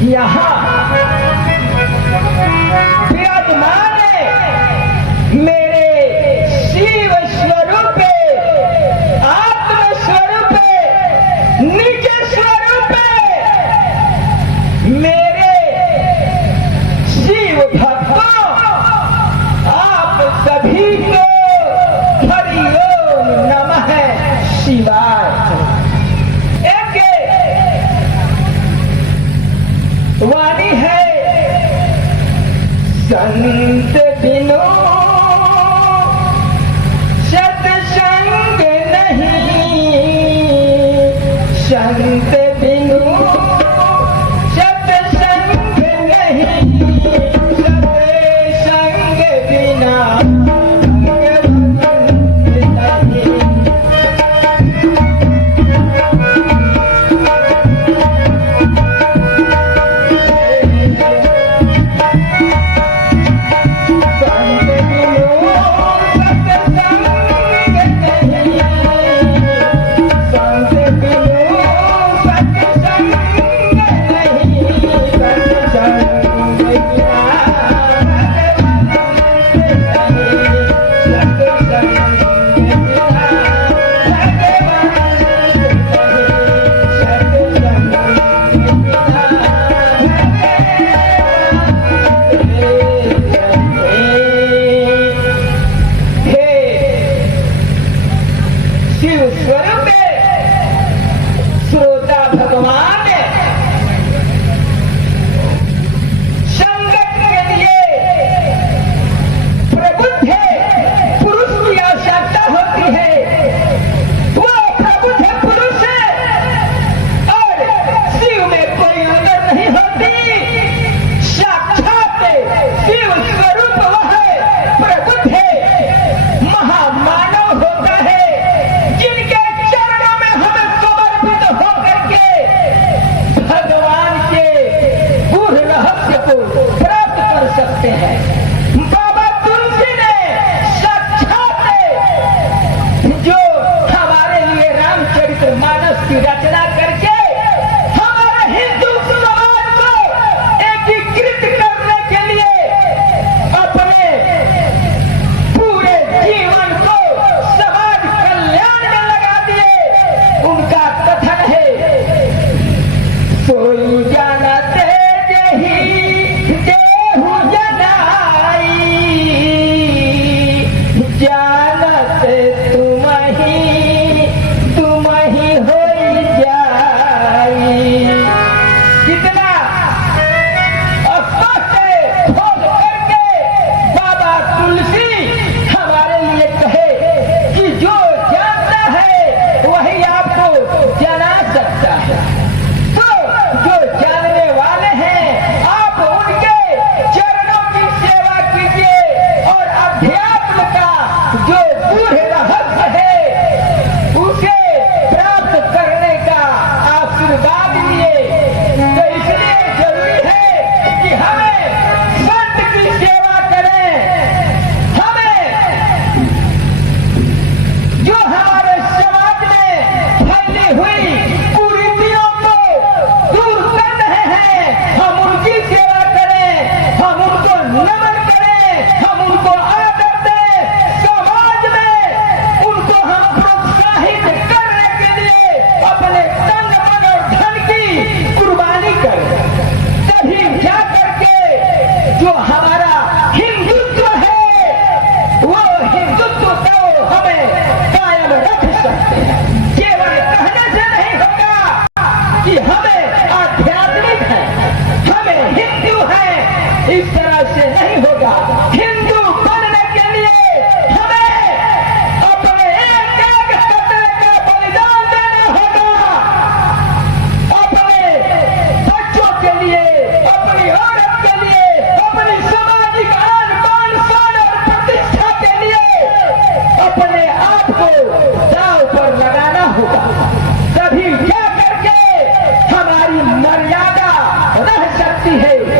यहाँ विराजमान मेरे शिव स्वरूप, आत्म स्वरूप, निज स्वरूप मेरे शिव भक्तों, आप सभी को हरि ओम नमः शिवाय। वाणी है संत बिनु सत्संग नहीं, संत बिनु सत्संग नहीं, सत्संग बिना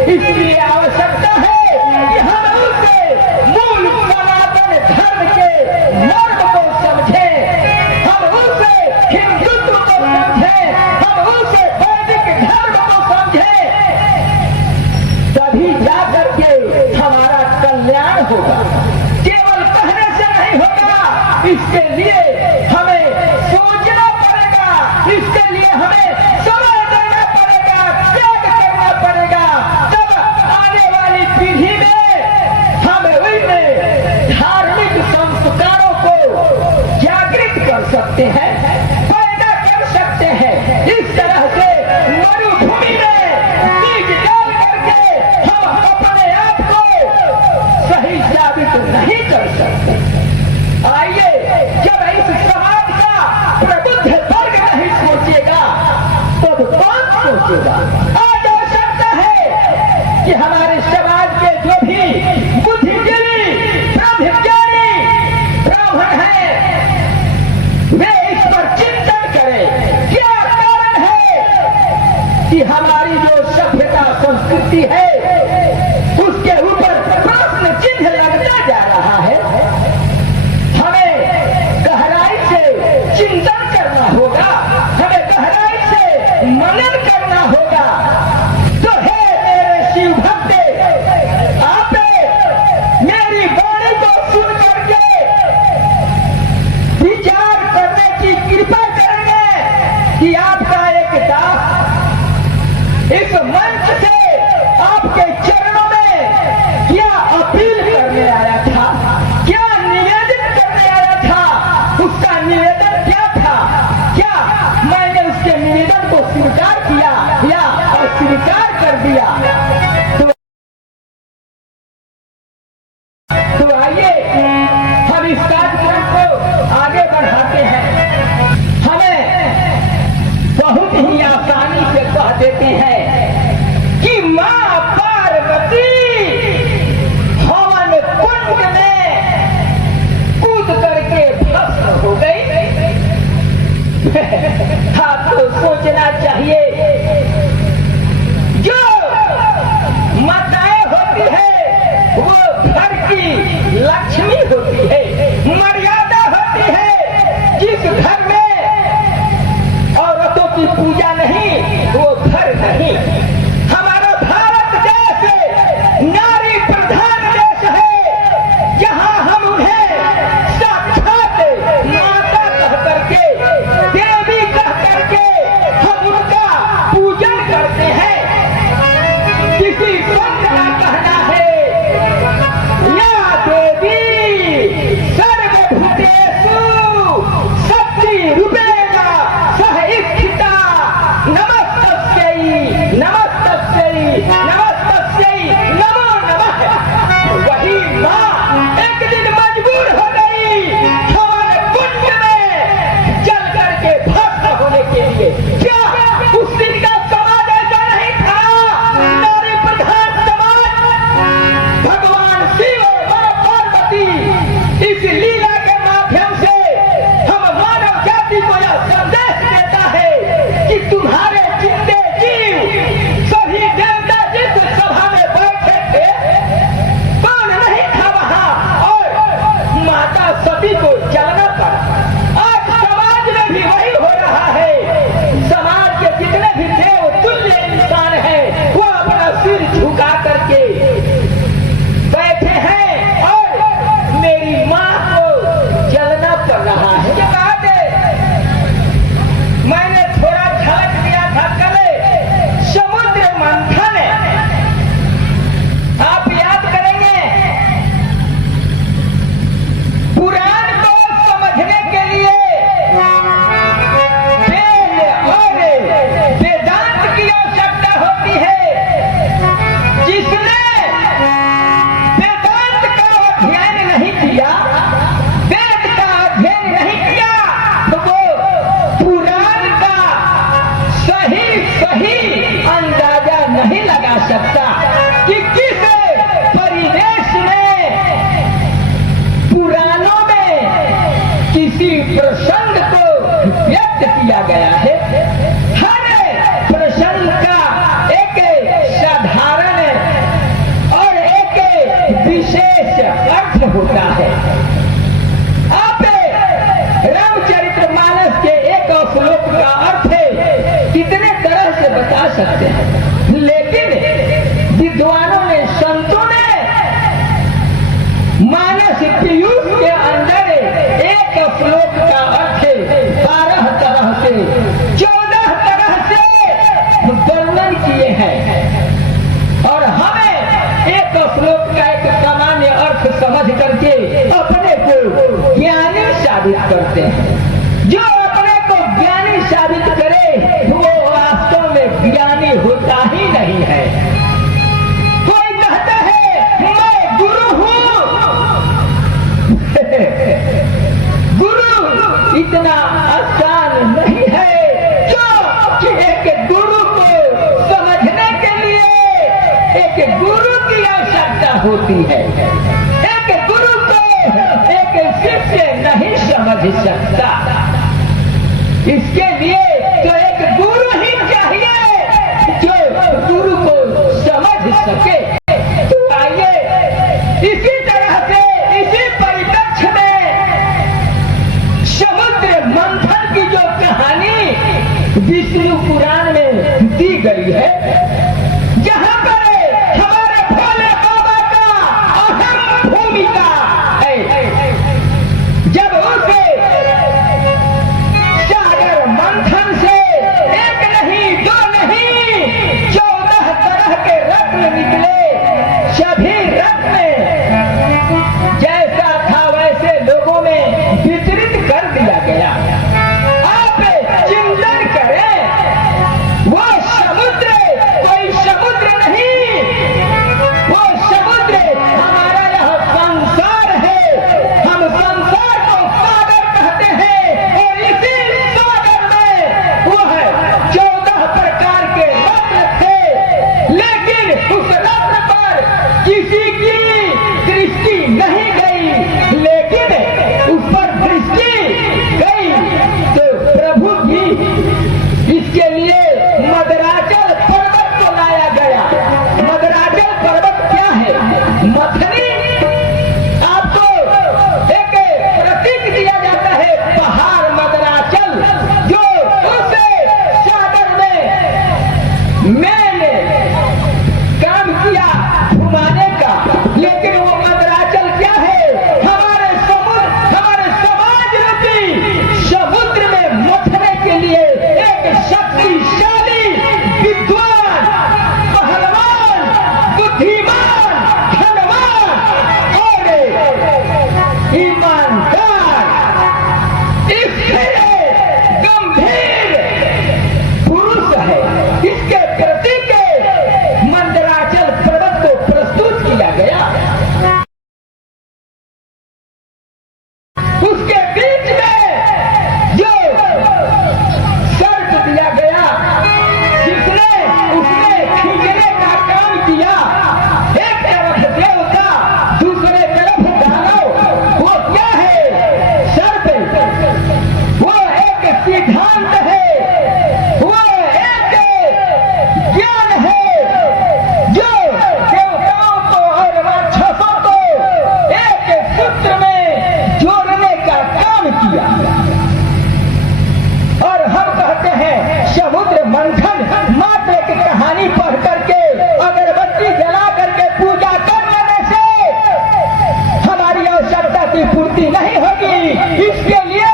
इसलिए आवश्यकता है कि इसके लिए हमें सोचना पड़ेगा, इसके लिए हमें समय देना पड़ेगा, त्याग करना पड़ेगा। तब आने वाली पीढ़ी में हम उनमें धार्मिक संस्कारों को जागृत कर सकते हैं, पैदा कर सकते हैं। इस तरह से मरुभूमि में बीज डाल करके हम अपने आप को सही साबित नहीं कर सकते। आइए, जब इस समाज का प्रबुद्ध वर्ग नहीं सोचेगा तो कौन सोचेगा? आज आवश्यकता है कि हमारे समाज के जो भी बुद्धिजीवी, ब्रह्मज्ञानी ब्राह्मण हैं, वे इस पर चिंतन करें। क्या कारण है कि हमारी जो सभ्यता संस्कृति है उसके ऊपर प्रश्न चिन्ह लगता जा रहा है? हमें गहराई से चिंतन करना होगा, हमें गहराई से मनन करना होगा। तो हे मेरे शिव भक्ते, आप मेरी वाणी को सुन करके विचार करने की कृपा करेंगे कि आपका एक दास इस मंच से आपके चरणों में क्या अपील करने आया था, क्या निवेदन करने आया था, उसका निवेदन क्या था? क्या मैंने उसके निवेदन को स्वीकार किया या अस्वीकार कर दिया? तो आइए हम इस कार्यक्रम को आगे बढ़ाते हैं। हमें बहुत ही आसानी से कह देते हैं कि मां पार्वती हवन कुंड में कूद करके भस्म हो गई। आपको सोचना चाहिए, जो साबित करते हैं। जो अपने को ज्ञानी साबित करे वो वास्तव में ज्ञानी होता ही नहीं है। कोई कहता है मैं गुरु हूं। गुरु इतना आसान नहीं है जो कि एक गुरु को समझने के लिए एक गुरु की आवश्यकता होती है। एक गुरु को एक शिष्य नहीं समझ सकता। इसके लिए तो एक गुरु ही चाहिए जो गुरु को समझ सके। तो आइए इसी तरह से इसी परिप्रेक्ष्य में समुद्र मंथन की जो कहानी विष्णु पुराण में दी गई है, जहां पर हमारे भोले बाबा का अहम भूमिका है। जब उसे सागर मंथन से एक नहीं दो नहीं 14 तरह के रत्न निकले। सभी रत्न जैसा था वैसे लोगों में वितरित कर दिया गया। आप चिंतन करें, वो समुद्र कोई समुद्र नहीं, वो समुद्र हमारा यह संसार है। हम संसार को सागर कहते हैं और इसी सागर में वह 14 प्रकार के रत्न थे। लेकिन उस रत्न पर किसी की दृष्टि नहीं गई, लेकिन उस पर दृष्टि गई तो प्रभु की। इसके लिए मदराचल पर्वत को लाया गया। मदराचल पर्वत क्या है? मथनी। आपको एक प्रतीक दिया जाता है पहाड़ मदराचल, जो उस सागर में मैंने काम किया घुमाने का। लेकिन वो मदराचल क्या है? हमारे समाज रूपी समुद्र में मथने के लिए एक शक्तिशाली विद्वान, पहलवान, बुद्धिमान, धनवान और ईमानदार, स्थिर, गंभीर पुरुष है। इसके प्रतीक मंदराचल पर्वत को प्रस्तुत किया गया। उसके बीच में जो सर्प दिया गया, जिसने उसने खींचने का काम किया। एक तरफ देवता, दूसरे तरफ दानव। वो क्या है? सर्प। वो एक सिद्धांत है, वो एक ज्ञान है जो देवताओं को और राक्षसों को एक सूत्र में जोड़ने का काम किया। और हम कहते हैं समुद्र मंथन मात्र एक कहानी पढ़ करके, अगरबत्ती जला करके पूजा कर लेने से हमारी आवश्यकता की पूर्ति नहीं होगी। इसके लिए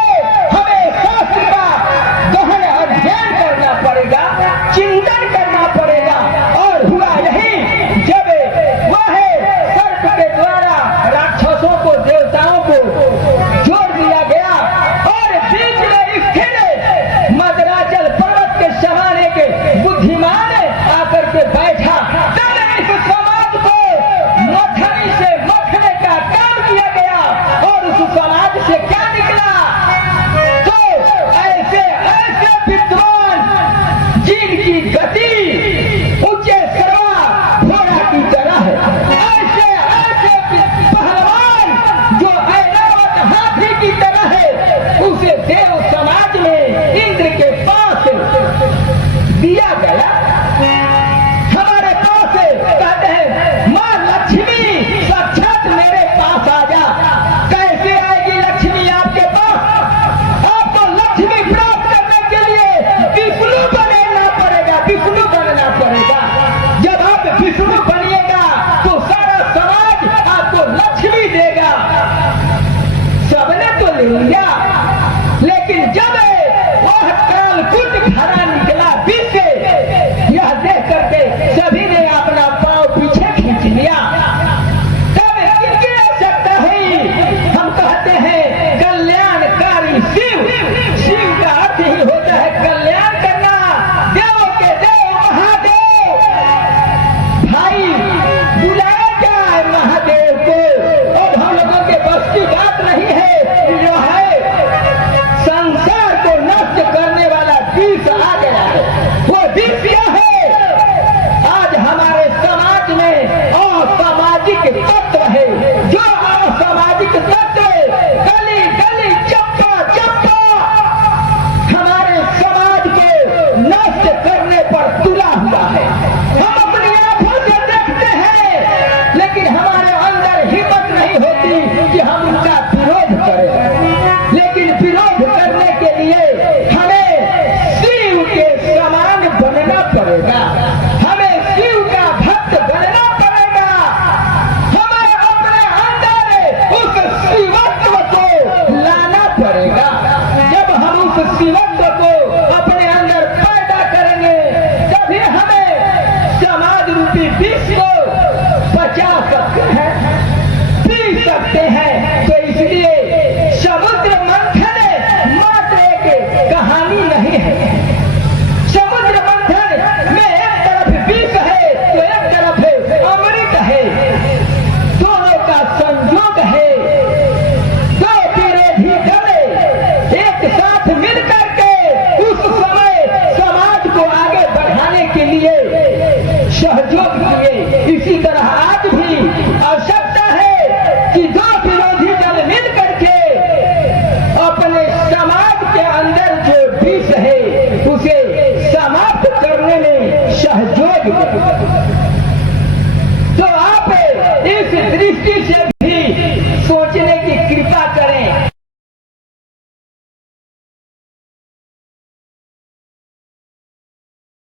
हमें शास्त्र का गहन अध्ययन करना पड़ेगा, चिंतन करना पड़ेगा। और हुआ यही जब वह सर्प के द्वारा राक्षसों को, देवताओं को जोड़ दिया गया और बीच में स्थिर मदराचल पर्वत के समान एक बुद्धिमान आकर के बैठा। तब इस समाज को मथनी से मथने का काम किया गया। और उस समाज से क्या निकला? तो ऐसे ऐसे विद्वान जिनकी गति ऊंचे सरवा घोड़ा की तरह है, ऐसे ऐसे पहलवान जो ऐरावत हाथी की तरह है, उसे देव समाज में इंद्र के पास दिया गया। हमारे पास कहते हैं माँ लक्ष्मी साक्षात मेरे पास आ जा। कैसे आएगी लक्ष्मी आपके पास? आपको लक्ष्मी प्राप्त करने के लिए विष्णु बनना पड़ेगा, विष्णु बनना पड़ेगा। जब आप विष्णु बनिएगा तो सारा समाज आपको लक्ष्मी देगा। सबने तो ले लिया, लेकिन जब वह कालकूट भरा निकला बीच से, यह देख करके सभी ने अपना पांव पीछे खींच लिया। तब किसकी आवश्यकता हुई? हम कहते हैं कल्याण का समाज रूपी विष को बचा सकते हैं, पी सकते हैं। तो इसलिए समुद्र मंथन मात्र एक कहानी नहीं है। समुद्र मंथन में एक तरफ विष है तो एक तरफ अमृत है, दोनों का संयोग है। दो विरोधी दल एक साथ मिल करके उस समय समाज को आगे बढ़ाने के लिए सहयोग किए। इसी तरह आज भी आवश्यकता है कि दो विरोधी दल मिल करके अपने समाज के अंदर जो विष है उसे समाप्त करने में सहयोग करें।